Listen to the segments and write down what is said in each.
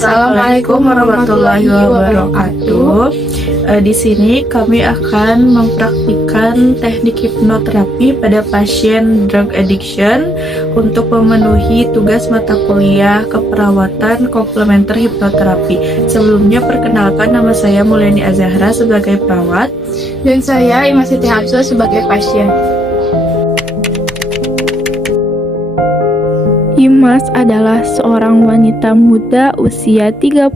Assalamualaikum warahmatullahi wabarakatuh. Di sini kami akan mempraktikkan teknik hipnoterapi pada pasien drug addiction untuk memenuhi tugas mata kuliah keperawatan komplementer hipnoterapi. Sebelumnya perkenalkan, nama saya Mulyani Azahra sebagai perawat dan saya Imas Siti Hafsah sebagai pasien. Imas adalah seorang wanita muda usia 30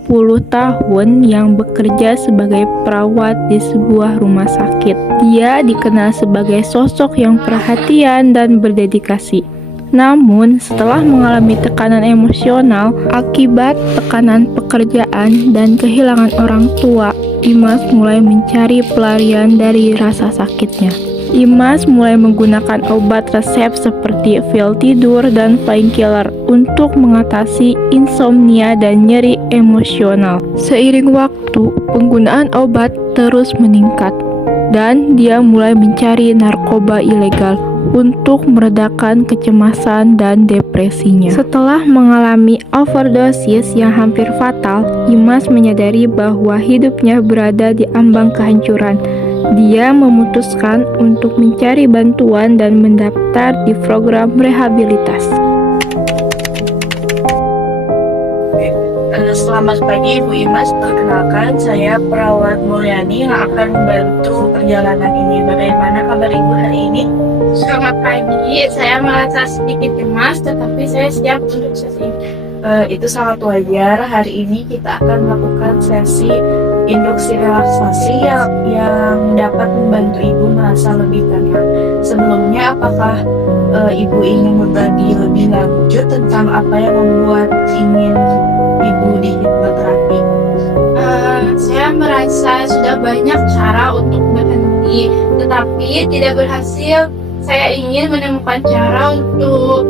tahun yang bekerja sebagai perawat di sebuah rumah sakit. Dia dikenal sebagai sosok yang perhatian dan berdedikasi. Namun, setelah mengalami tekanan emosional akibat tekanan pekerjaan dan kehilangan orang tua, Imas mulai mencari pelarian dari rasa sakitnya. Imas mulai menggunakan obat resep seperti pil tidur dan painkiller untuk mengatasi insomnia dan nyeri emosional. Seiring waktu, penggunaan obat terus meningkat dan dia mulai mencari narkoba ilegal untuk meredakan kecemasan dan depresinya. Setelah mengalami overdosis yang hampir fatal, Imas menyadari bahwa hidupnya berada di ambang kehancuran. Dia memutuskan untuk mencari bantuan dan mendaftar di program rehabilitasi. Selamat pagi Ibu Imas, perkenalkan saya perawat Mulyani yang akan membantu perjalanan ini. Bagaimana kabar Ibu hari ini? Selamat pagi, saya merasa sedikit cemas tetapi saya siap untuk sesi. Itu sangat wajar. Hari ini kita akan melakukan sesi induksi relaksasi yang dapat membantu Ibu merasa lebih tenang. Sebelumnya, apakah Ibu ingin berbagi lebih lanjut tentang apa yang membuat ingin Ibu di hipnoterapi? Saya merasa sudah banyak cara untuk berhenti, tetapi tidak berhasil. Saya ingin menemukan cara untuk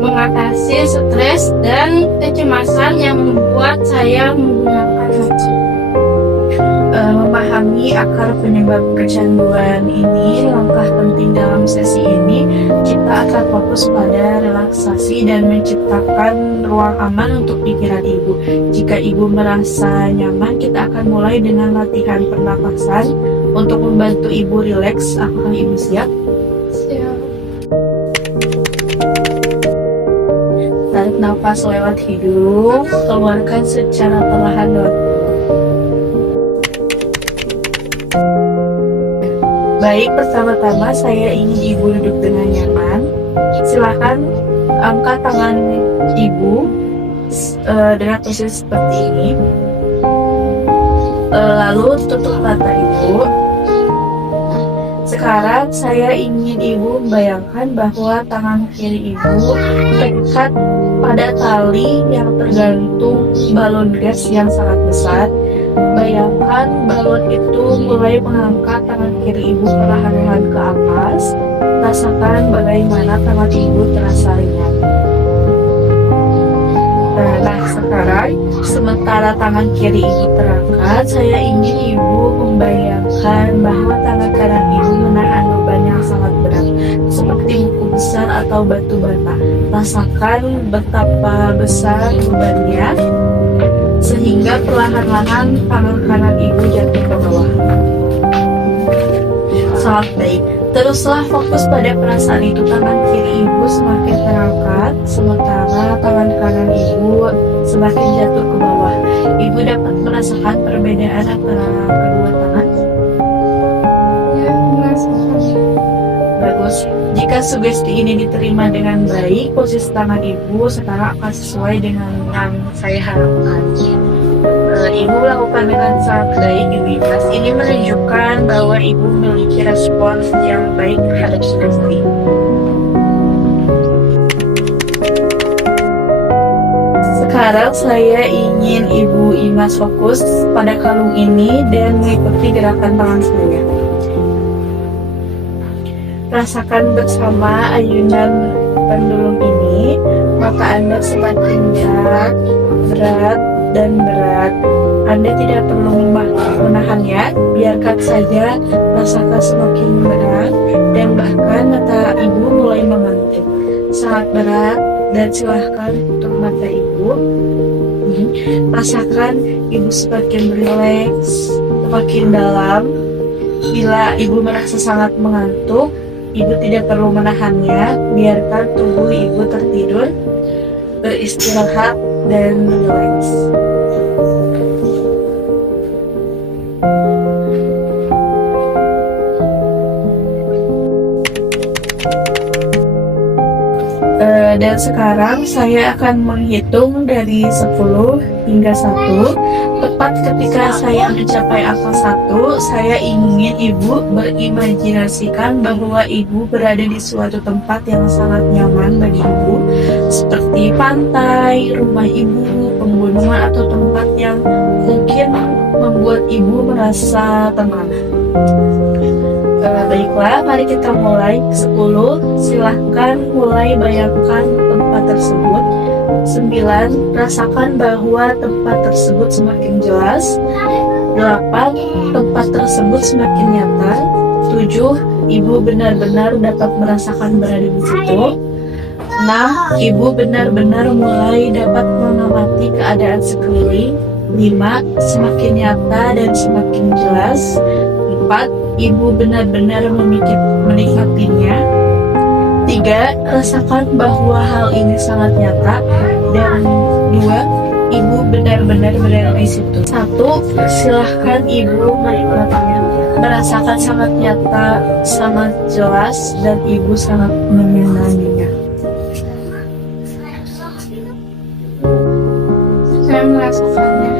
mengatasi stres dan kecemasan yang membuat saya menggunakan obat. Memahami akar penyebab kecanduan ini, langkah penting dalam sesi ini kita akan fokus pada relaksasi dan menciptakan ruang aman untuk pikiran Ibu. Jika Ibu merasa nyaman, kita akan mulai dengan latihan pernapasan untuk membantu Ibu rileks. Apakah Ibu siap? Siap. Tarik nafas lewat hidung, keluarkan secara perlahan lewat. Baik, pertama-tama saya ingin Ibu duduk dengan nyaman. Silakan angkat tangan Ibu dengan posisi seperti ini. Lalu tutup mata Ibu. Sekarang saya ingin Ibu membayangkan bahwa tangan kiri Ibu terikat pada tali yang tergantung balon gas yang sangat besar. Bayangkan balon itu mulai mengangkat tangan kiri Ibu perlahan-lahan ke atas. Rasakan bagaimana tangan Ibu terasa ringan. Nah, sekarang sementara tangan kiri Ibu terangkat, saya ingin Ibu membayangkan bahwa tangan kanan Ibu menahan beban yang sangat berat, seperti buku besar atau batu bata. Rasakan betapa besar bebannya, sehingga perlahan-lahan tangan kanan Ibu jatuh ke bawah. Sangat baik. Teruslah fokus pada perasaan itu. Tangan kiri Ibu semakin terangkat, sementara tangan kanan Ibu semakin jatuh ke bawah. Ibu dapat merasakan perbedaan antara kedua tangan? Ya, merasakan. Bagus. Jika sugesti ini diterima dengan baik, posisi tangan Ibu sekarang akan sesuai dengan yang saya harapkan. Ibu lakukan dengan sangat baik, Ibu Imas. Ini menunjukkan bahwa Ibu memiliki respons yang baik terhadap sugesti. Sekarang saya ingin Ibu Imas fokus pada kalung ini dan mengikuti gerakan tangan saya. Rasakan bersama ayunan pendulum ini, mata Anda semakin berat dan berat. Anda tidak perlu menahannya, biarkan saja rasakan semakin berat dan bahkan mata Ibu mulai mengantuk. Sangat berat, dan silahkan tutup mata ibu. Rasakan ibu semakin rileks, semakin dalam. Bila ibu merasa sangat mengantuk, ibu tidak perlu menahannya. Biarkan tubuh ibu tertidur, beristirahat, dan rileks. Dan sekarang saya akan menghitung dari 10 hingga 1. Tepat ketika saya mencapai angka 1, saya ingin ibu berimajinasikan bahwa ibu berada di suatu tempat yang sangat nyaman bagi ibu, seperti pantai, rumah ibu, pegunungan, atau tempat yang mungkin membuat ibu merasa tenang. Baiklah, mari kita mulai. 10, silahkan mulai bayangkan tempat tersebut. 9, rasakan bahwa tempat tersebut semakin jelas. 8, tempat tersebut semakin nyata. 7, ibu benar-benar dapat merasakan berada di situ. 6, ibu benar-benar mulai dapat mengamati keadaan sekeliling. 5, semakin nyata dan semakin jelas. 4, ibu benar-benar menikmatinya. 3, rasakan bahwa hal ini sangat nyata. Dan 2, ibu benar-benar berada di situ. 1, silahkan ibu menikmatinya, merasakan sangat nyata, sangat jelas, dan ibu sangat menyenanginya. Saya merasakannya.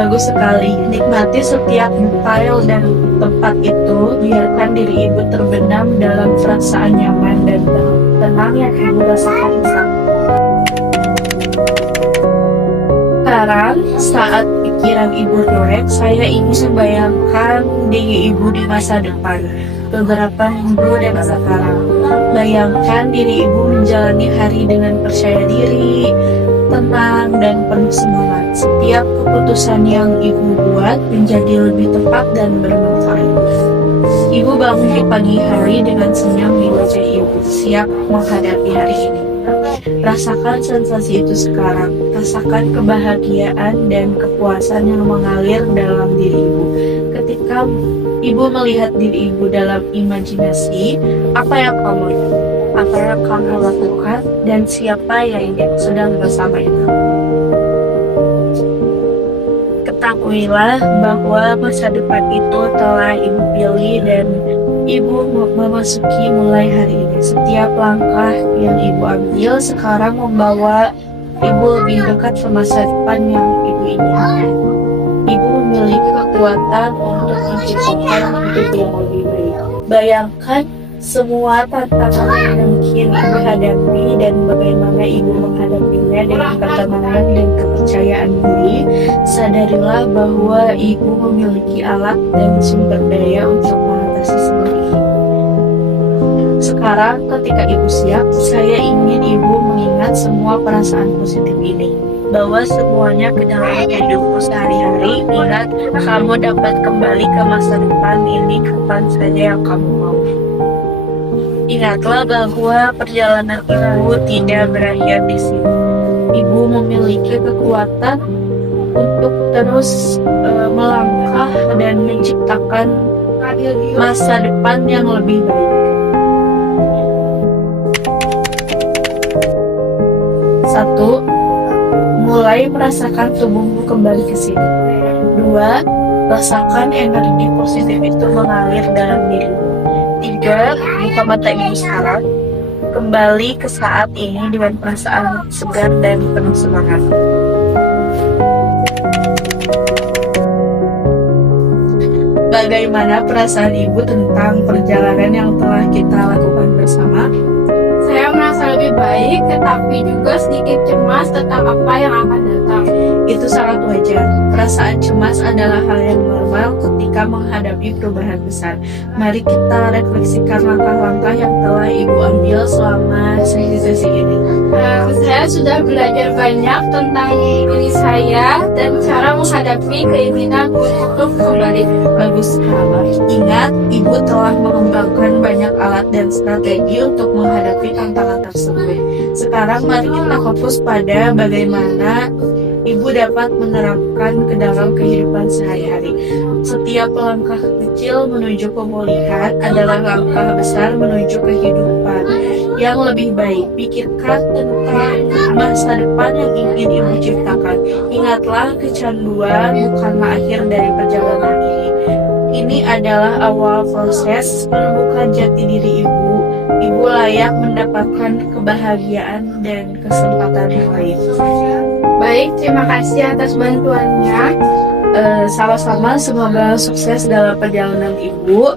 Bagus sekali. Nikmati setiap detail dan tempat itu. Biarkan diri ibu terbenam dalam perasaan nyaman dan tenang yang ibu rasakan saat. Sekarang, saat pikiran ibu rileks, saya ingin membayangkan diri ibu di masa depan, beberapa minggu dan sekarang. Bayangkan diri ibu menjalani hari dengan percaya diri, tenang, dan penuh semangat. Setiap keputusan yang ibu buat menjadi lebih tepat dan bermanfaat. Ibu bangun di pagi hari dengan senyum di wajah ibu, siap menghadapi hari ini. Rasakan sensasi itu sekarang. Rasakan kebahagiaan dan kepuasan yang mengalir dalam diri ibu. Ketika ibu melihat diri ibu dalam imajinasi, apa yang kamu lakukan, dan siapa yang sedang bersama itu. Ketahuilah bahwa masa depan itu telah ibu pilih dan ibu memasuki mulai hari ini. Setiap langkah yang ibu ambil sekarang membawa ibu lebih dekat ke masa depan yang ibu inginkan. Ibu memiliki kekuatan untuk menciptakan hidup yang lebih baik. Bayangkan semua tantangan yang mungkin ibu hadapi dan bagaimana ibu menghadapinya dengan ketenangan dan kepercayaan diri. Sadarilah bahwa ibu memiliki alat dan sumber daya untuk mengatasi semua ini. Sekarang ketika ibu siap, saya ingin ibu mengingat semua perasaan positif ini, bawa semuanya ke dalam hidupmu sehari-hari. Ingat, kamu dapat kembali ke masa depan ini kapan saja yang kamu mau. Ingatlah bahwa perjalanan ibu tidak berakhir di sini. Ibu memiliki kekuatan untuk terus melangkah dan menciptakan masa depan yang lebih baik. 1. Mulai merasakan tubuhmu kembali ke sini. 2. Rasakan energi positif itu mengalir dalam dirimu. 3. Buka mata ibu sekarang. Kembali ke saat ini dengan perasaan segar dan penuh semangat. Bagaimana perasaan ibu tentang perjalanan yang telah kita lakukan bersama? Saya merasa lebih baik, tetapi juga sedikit cemas tentang apa yang akan datang. Itu sangat wajar. Perasaan cemas adalah hal yang normal ketika menghadapi perubahan besar. Mari kita refleksikan langkah-langkah yang telah ibu ambil selama sesi ini. Saya sudah belajar banyak tentang diri saya dan cara menghadapi keinginan untuk kembali. Bagus sekali. Ingat, ibu telah mengembangkan banyak alat dan strategi untuk menghadapi tantangan tersebut. Sekarang mari kita fokus pada bagaimana ibu dapat menerapkan ke dalam kehidupan sehari-hari. Setiap langkah kecil menuju pemulihan adalah langkah besar menuju kehidupan yang lebih baik. Pikirkan tentang masa depan yang ingin ibu ciptakan. Ingatlah, kecanduan bukanlah akhir dari perjalanan ini. Ini adalah awal proses menemukan jati diri ibu. Ibu layak mendapatkan kebahagiaan dan kesempatan yang lain. Baik, terima kasih atas bantuannya. Sama-sama, semoga sukses dalam perjalanan ibu.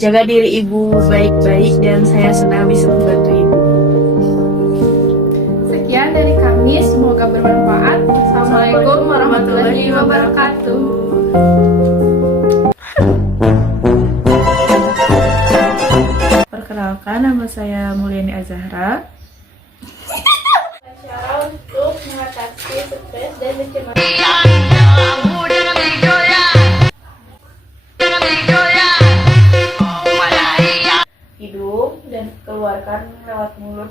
Jaga diri ibu baik-baik dan saya senang bisa membantu ibu. Sekian dari kami, semoga bermanfaat. Assalamualaikum warahmatullahi wabarakatuh. Perkenalkan, nama saya Mulyani Azahra. Cara untuk mengatasi stres dan kecemasan. Hidung dan keluarkan lewat mulut.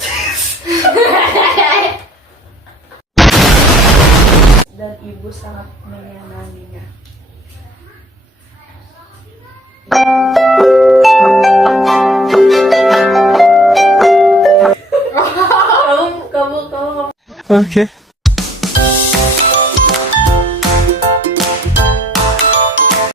Dan ibu sangat menyenanginya. kamu Okay.